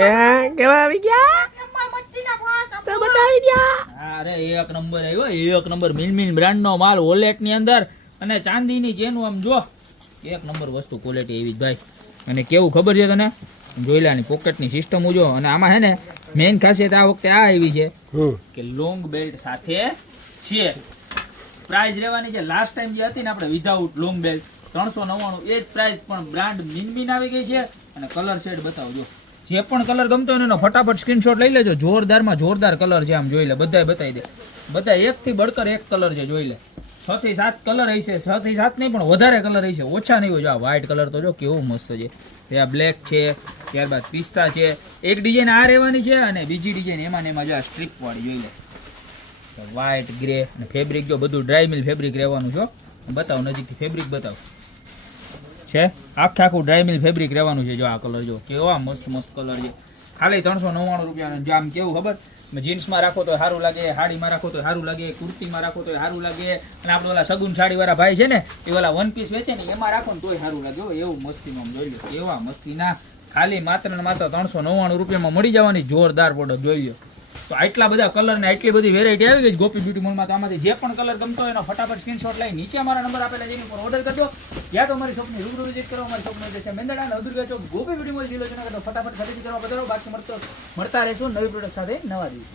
કેવા આવી ગયા તો બતાવી દ્યા. અરે એક નંબર આવ્યો, એક નંબર મિલમિલ બ્રાન્ડ નો માલ વોલેટ ની અંદર અને ચાંદીની ચેનું આમ જો એક નંબર વસ્તુ ક્વોલિટી એવી જ ભાઈ. અને કેવું ખબર છે તને, જોઈ લે આની પોકેટની સિસ્ટમ જો. અને આમાં હે ને મેઇન ખાસિયત આ વખતે આ આવી છે કે લોંગ બેલ્ટ સાથે છે. પ્રાઇસ રહેવાની છે લાસ્ટ ટાઈમ જે હતી ને આપણે વિધાઉટ લોંગ બેલ્ટ 399 એ જ પ્રાઇસ, પણ બ્રાન્ડ મિનમિન આવી ગઈ છે. અને કલર શેડ બતાવજો, જે પણ કલર ગમતો હોય એનો ફટાફટ સ્ક્રીનશોટ લઈ લેજો. જોરદારમાં જોરદાર કલર છે, આમ જોઈ લે, બધાય બતાવી દે. બધા એકથી બળકર એક કલર છે, જોઈ લે. 6 થી 7 કલર હશે, 6 થી 7 નહીં પણ વધારે કલર હશે, ઓછા નહીં હોય. આ વ્હાઈટ કલર તો જો કેવો મસ્ત છે. ત્યાં બ્લેક છે, ત્યારબાદ પિસ્તા છે. એક ડિઝાઇન આ રહેવાની છે અને બીજી ડિઝાઇન એમાં ને એમાં જો આ સ્ટ્રીપ વાળી જોઈ લે. વ્હાઈટ ગ્રે અને ફેબ્રિક જો બધું ડ્રાય મિલ ફેબ્રિક રહેવાનું છે. બતાવ નજીકથી ફેબ્રિક બતાવ છે, આખું ડ્રાય મિલ ફેબ્રિક રહેવાનું છે. જો આ કલર જો કેવા મસ્ત મસ્ત કલર છે. ખાલી 399 રૂપિયા. જામ કેવું ખબર, જીન્સમાં રાખો તો સારું લાગે, સાડીમાં રાખો તો સારું લાગે, કુર્તીમાં રાખો તો સારું લાગે. અને આપણે ઓલા સગુન સાડી વાળા ભાઈ છે ને એ ઓલા વન પીસ વેચે ને એમાં રાખો ને તોય સારું લાગે. એવું મસ્તીમાં જોઈ લો, કેવા મસ્તીના ખાલી માત્ર ને માત્ર 399 રૂપિયામાં મળી જવાની જોરદાર પ્રોડક્ટ જોઈ લો. તો આટલા બધા કલર ને આટલી બધી વેરાયટી આવી ગઈ ગોપી બ્યુટી મોલમાં. તો આમાંથી જે પણ કલર ગમતો હોય એનો ફટાફટ સ્ક્રીનશોટ લઈ નીચે અમારા નંબર આપેલા છે એની ઉપર ઓર્ડર કરજો. યા તો અમારી શોપની રૂબરૂ વિઝિટ કરો. અમારી શોપની જશે મેંદડા અને અધુર વેચો ગોપી બ્યુટી મોલ જિલ્લો જુનાગઢ. ફટાફટ ખરીદી કરવા બધારો. બાકી મળતા રહેશું નવી પ્રોડક્ટ સાથે નવા દિવસે.